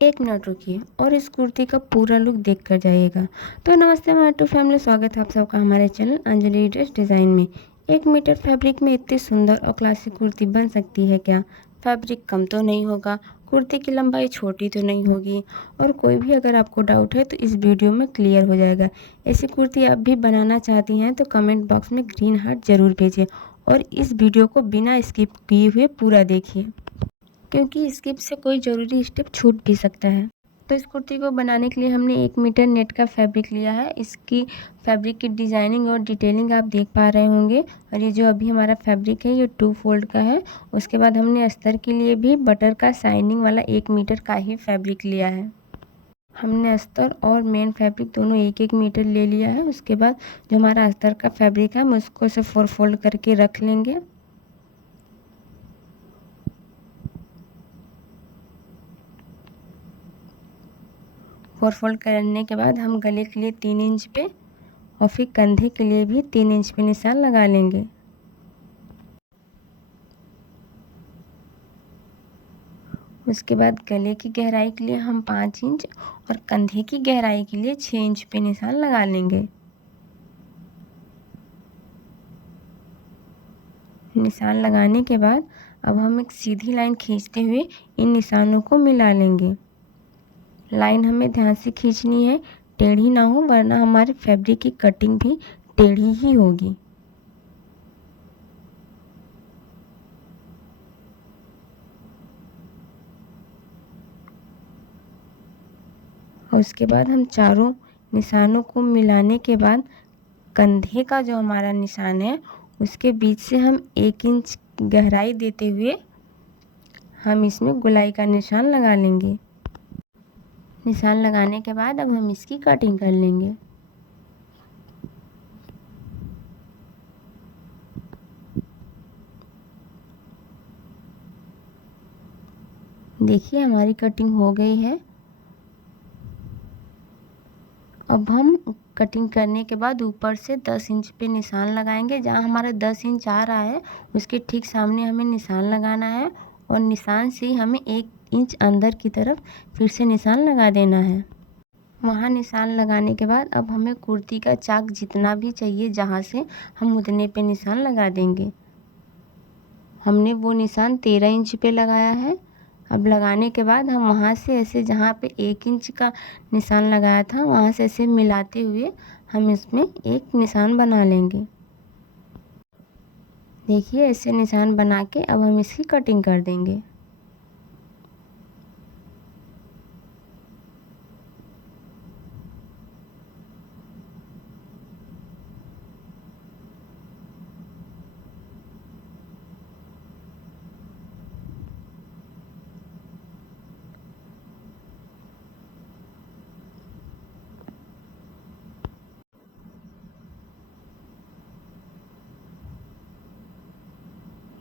1 minute रुकिए और इस कुर्ती का पूरा लुक देख कर जाइएगा। तो नमस्ते माय टू फैमिली, स्वागत है आप सबका हमारे चैनल अंजलि ड्रेस डिज़ाइन में। 1 मीटर फैब्रिक में इतनी सुंदर और क्लासिक कुर्ती बन सकती है क्या? फैब्रिक कम तो नहीं होगा, कुर्ती की लंबाई छोटी तो नहीं होगी और कोई भी अगर आपको डाउट है तो इस वीडियो में क्लियर हो जाएगा। ऐसी कुर्ती आप भी बनाना चाहती हैं तो कमेंट बॉक्स में ग्रीन हार्ट ज़रूर भेजिए और इस वीडियो को बिना स्किप किए हुए पूरा देखिए, क्योंकि स्किप से कोई ज़रूरी स्टेप छूट भी सकता है। तो इस कुर्ती को बनाने के लिए हमने 1 मीटर नेट का फैब्रिक लिया है। इसकी फैब्रिक की डिज़ाइनिंग और डिटेलिंग आप देख पा रहे होंगे। और ये जो अभी हमारा फैब्रिक है ये 2 फोल्ड का है। उसके बाद हमने अस्तर के लिए भी बटर का शाइनिंग वाला 1 मीटर का ही फैब्रिक लिया है। हमने अस्तर और मेन फैब्रिक दोनों 1-1 मीटर ले लिया है। उसके बाद जो हमारा अस्तर का फैब्रिक है हम उसको ऐसे 4 फोल्ड करके रख लेंगे। फोर फोल्ड करने के बाद हम गले के लिए 3 इंच पे और फिर कंधे के लिए भी 3 इंच पे निशान लगा लेंगे। उसके बाद गले की गहराई के लिए हम 5 इंच और कंधे की गहराई के लिए 6 इंच पे निशान लगा लेंगे। निशान लगाने के बाद अब हम एक सीधी लाइन खींचते हुए इन निशानों को मिला लेंगे। लाइन हमें ध्यान से खींचनी है, टेढ़ी ना हो, वरना हमारे फैब्रिक की कटिंग भी टेढ़ी ही होगी। और उसके बाद हम चारों निशानों को मिलाने के बाद कंधे का जो हमारा निशान है उसके बीच से हम 1 इंच गहराई देते हुए हम इसमें गोलाई का निशान लगा लेंगे। निशान लगाने के बाद अब हम इसकी कटिंग कर लेंगे। देखिए हमारी कटिंग हो गई है। अब हम कटिंग करने के बाद ऊपर से 10 इंच पे निशान लगाएंगे। जहाँ हमारा 10 इंच आ रहा है उसके ठीक सामने हमें निशान लगाना है और निशान से हमें 1 इंच अंदर की तरफ फिर से निशान लगा देना है। वहाँ निशान लगाने के बाद अब हमें कुर्ती का चाक जितना भी चाहिए जहाँ से हम उतने पे निशान लगा देंगे। हमने वो निशान 13 इंच पे लगाया है। अब लगाने के बाद हम वहाँ से ऐसे जहाँ पे 1 इंच का निशान लगाया था वहाँ से ऐसे मिलाते हुए हम इसमें एक निशान बना लेंगे। देखिए ऐसे निशान बना के अब हम इसकी कटिंग कर देंगे।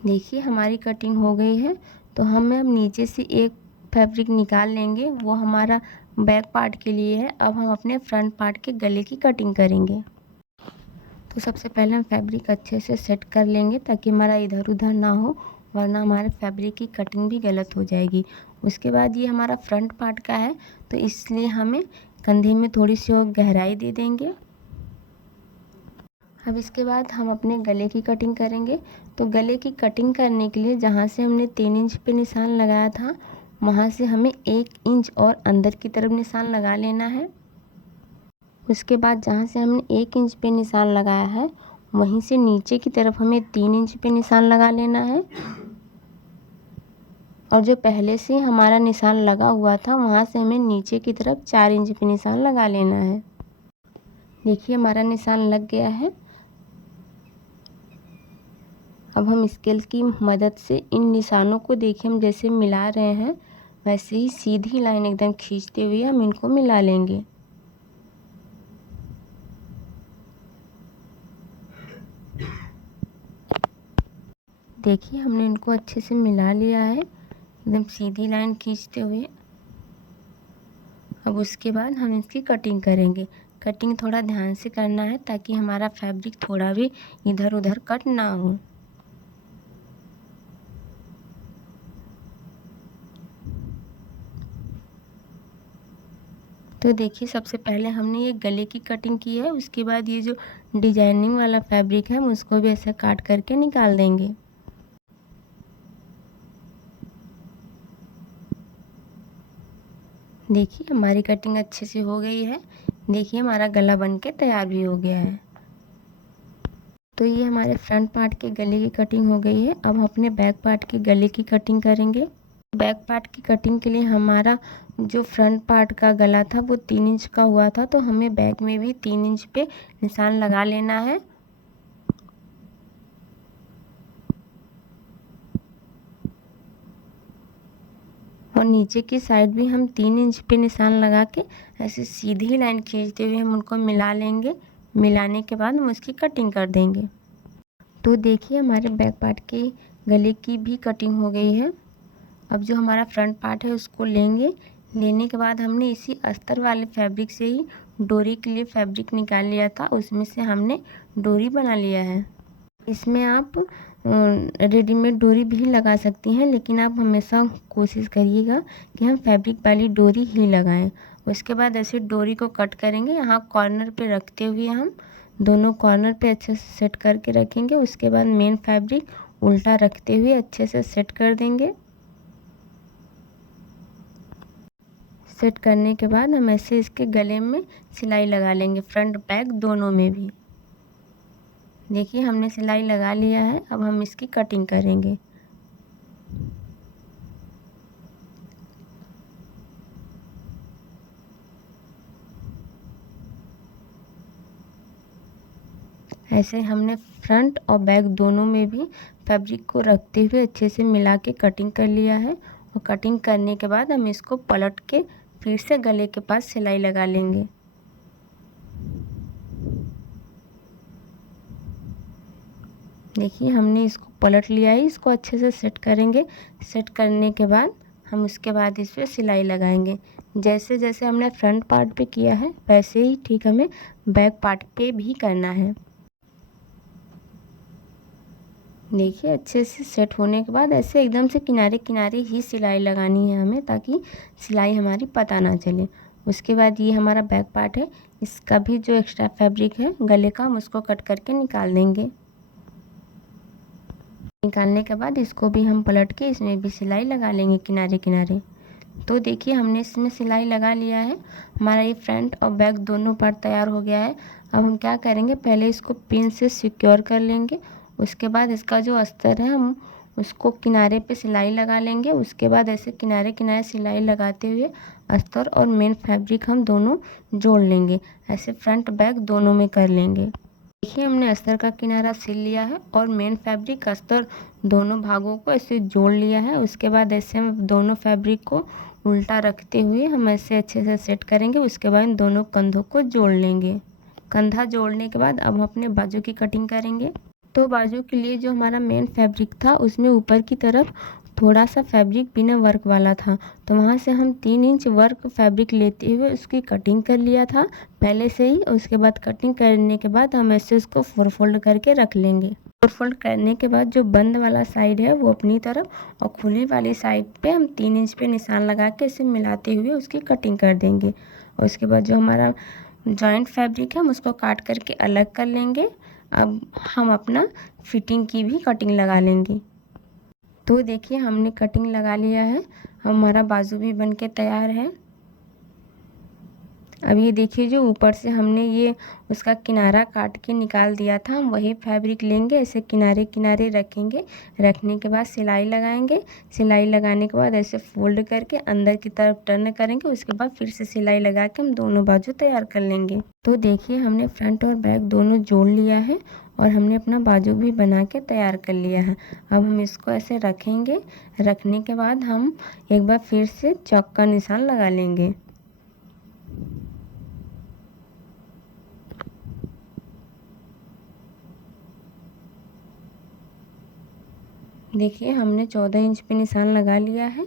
देखिए हमारी कटिंग हो गई है। तो हमें अब नीचे से एक फैब्रिक निकाल लेंगे, वो हमारा बैक पार्ट के लिए है। अब हम अपने फ्रंट पार्ट के गले की कटिंग करेंगे। तो सबसे पहले हम फैब्रिक अच्छे से सेट कर लेंगे ताकि हमारा इधर उधर ना हो, वरना हमारे फैब्रिक की कटिंग भी गलत हो जाएगी। उसके बाद ये हमारा फ्रंट पार्ट का है तो इसलिए हमें कंधे में थोड़ी सी और गहराई दे देंगे। अब इसके बाद हम अपने गले की कटिंग करेंगे। तो गले की कटिंग करने के लिए जहाँ से हमने 3 इंच पे निशान लगाया था वहाँ से हमें 1 इंच और अंदर की तरफ निशान लगा लेना है। उसके बाद जहाँ से हमने 1 इंच पे निशान लगाया है वहीं से नीचे की तरफ हमें 3 इंच पे निशान लगा लेना है। और जो पहले से हमारा निशान लगा हुआ था वहाँ से हमें नीचे की तरफ 4 इंच पे निशान लगा लेना है। देखिए हमारा निशान लग गया है। अब हम स्केल की मदद से इन निशानों को देखिए हम जैसे मिला रहे हैं वैसे ही सीधी लाइन एकदम खींचते हुए हम इनको मिला लेंगे। देखिए हमने इनको अच्छे से मिला लिया है एकदम सीधी लाइन खींचते हुए। अब उसके बाद हम इसकी कटिंग करेंगे। कटिंग थोड़ा ध्यान से करना है ताकि हमारा फैब्रिक थोड़ा भी इधर उधर कट ना हो। तो देखिए सबसे पहले हमने ये गले की कटिंग की है, उसके बाद ये जो डिजाइनिंग वाला फैब्रिक है हम उसको भी ऐसे काट करके निकाल देंगे। देखिए हमारी कटिंग अच्छे से हो गई है। देखिए हमारा गला बन के तैयार भी हो गया है। तो ये हमारे फ्रंट पार्ट के गले की कटिंग हो गई है। अब हम अपने बैक पार्ट के गले की कटिंग करेंगे। बैक पार्ट की कटिंग के लिए हमारा जो फ्रंट पार्ट का गला था वो 3 इंच का हुआ था, तो हमें बैक में भी 3 इंच पे निशान लगा लेना है। और नीचे की साइड भी हम 3 इंच पे निशान लगा के ऐसे सीधी लाइन खींचते हुए हम उनको मिला लेंगे। मिलाने के बाद हम उसकी कटिंग कर देंगे। तो देखिए हमारे बैक पार्ट के गले की भी कटिंग हो गई है। अब जो हमारा फ्रंट पार्ट है उसको लेंगे। लेने के बाद हमने इसी अस्तर वाले फैब्रिक से ही डोरी के लिए फैब्रिक निकाल लिया था, उसमें से हमने डोरी बना लिया है। इसमें आप रेडीमेड डोरी भी लगा सकती हैं, लेकिन आप हमेशा कोशिश करिएगा कि हम फैब्रिक वाली डोरी ही लगाएं। उसके बाद ऐसे डोरी को कट करेंगे। यहाँ कॉर्नर पे रखते हुए हम दोनों कॉर्नर पे अच्छे से सेट करके रखेंगे। उसके बाद मेन फैब्रिक उल्टा रखते हुए अच्छे से सेट कर देंगे। सेट करने के बाद हम ऐसे इसके गले में सिलाई लगा लेंगे, फ्रंट बैक दोनों में भी। देखिए हमने सिलाई लगा लिया है। अब हम इसकी कटिंग करेंगे। ऐसे हमने फ्रंट और बैक दोनों में भी फैब्रिक को रखते हुए अच्छे से मिला के कटिंग कर लिया है। और कटिंग करने के बाद हम इसको पलट के फिर से गले के पास सिलाई लगा लेंगे। देखिए हमने इसको पलट लिया है। इसको अच्छे से सेट करेंगे। सेट करने के बाद हम उसके बाद इस पर सिलाई लगाएंगे। जैसे जैसे हमने फ्रंट पार्ट पे किया है वैसे ही ठीक हमें बैक पार्ट पे भी करना है। देखिए अच्छे से सेट होने के बाद ऐसे एकदम से किनारे किनारे ही सिलाई लगानी है हमें, ताकि सिलाई हमारी पता ना चले। उसके बाद ये हमारा बैक पार्ट है, इसका भी जो एक्स्ट्रा फैब्रिक है गले का हम उसको कट करके निकाल देंगे। निकालने के बाद इसको भी हम पलट के इसमें भी सिलाई लगा लेंगे किनारे किनारे। तो देखिए हमने इसमें सिलाई लगा लिया है। हमारा ये फ्रंट और बैक दोनों पार्ट तैयार हो गया है। अब हम क्या करेंगे, पहले इसको पिन से सिक्योर कर लेंगे। उसके बाद इसका जो अस्तर है हम उसको किनारे पे सिलाई लगा लेंगे। उसके बाद ऐसे किनारे किनारे सिलाई लगाते हुए अस्तर और मेन फैब्रिक हम दोनों जोड़ लेंगे। ऐसे फ्रंट बैक दोनों में कर लेंगे। देखिए हमने अस्तर का किनारा सिल लिया है और मेन फैब्रिक अस्तर दोनों भागों को ऐसे जोड़ लिया है। उसके बाद ऐसे हम दोनों फैब्रिक को उल्टा रखते हुए हम ऐसे अच्छे से सेट करेंगे। उसके बाद इन दोनों कंधों को जोड़ लेंगे। कंधा जोड़ने के बाद अब हम अपने बाजू की कटिंग करेंगे। तो बाजू के लिए जो हमारा मेन फैब्रिक था उसमें ऊपर की तरफ थोड़ा सा फैब्रिक बिना वर्क वाला था, तो वहाँ से हम 3 इंच वर्क फैब्रिक लेते हुए उसकी कटिंग कर लिया था पहले से ही। उसके बाद कटिंग करने के बाद हम ऐसे उसको 4 फोल्ड करके रख लेंगे। 4 फोल्ड करने के बाद जो बंद वाला साइड है वो अपनी तरफ और खुली वाली साइड पे हम 3 इंच पे निशान लगा के इसे मिलाते हुए उसकी कटिंग कर देंगे। और उसके बाद जो हमारा जॉइंट फैब्रिक है हम उसको काट करके अलग कर लेंगे। अब हम अपना फिटिंग की भी कटिंग लगा लेंगे। तो देखिए हमने कटिंग लगा लिया है। हमारा बाजू भी बन के तैयार है। अब ये देखिए जो ऊपर से हमने ये उसका किनारा काट के निकाल दिया था, हम वही फैब्रिक लेंगे, ऐसे किनारे किनारे रखेंगे। रखने के बाद सिलाई लगाएंगे। सिलाई लगाने के बाद ऐसे फोल्ड करके अंदर की तरफ टर्न करेंगे। उसके बाद फिर से सिलाई लगा के हम दोनों बाजू तैयार कर लेंगे। तो देखिए हमने फ्रंट और बैक दोनों जोड़ लिया है और हमने अपना बाजू भी बना के तैयार कर लिया है। अब हम इसको ऐसे रखेंगे। रखने के बाद हम एक बार फिर से चौक का निशान लगा लेंगे। देखिए हमने 14 इंच पे निशान लगा लिया है।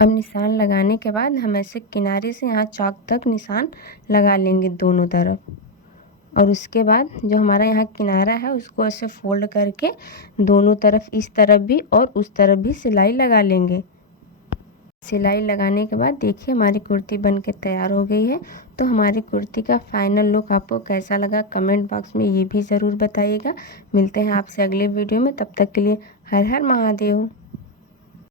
अब निशान लगाने के बाद हम ऐसे किनारे से यहाँ चौक तक निशान लगा लेंगे दोनों तरफ। और उसके बाद जो हमारा यहाँ किनारा है उसको ऐसे फोल्ड करके दोनों तरफ इस तरफ भी और उस तरफ भी सिलाई लगा लेंगे। सिलाई लगाने के बाद देखिए हमारी कुर्ती बन के तैयार हो गई है। तो हमारी कुर्ती का फाइनल लुक आपको कैसा लगा कमेंट बॉक्स में ये भी ज़रूर बताइएगा। मिलते हैं आपसे अगले वीडियो में, तब तक के लिए हर हर महादेव।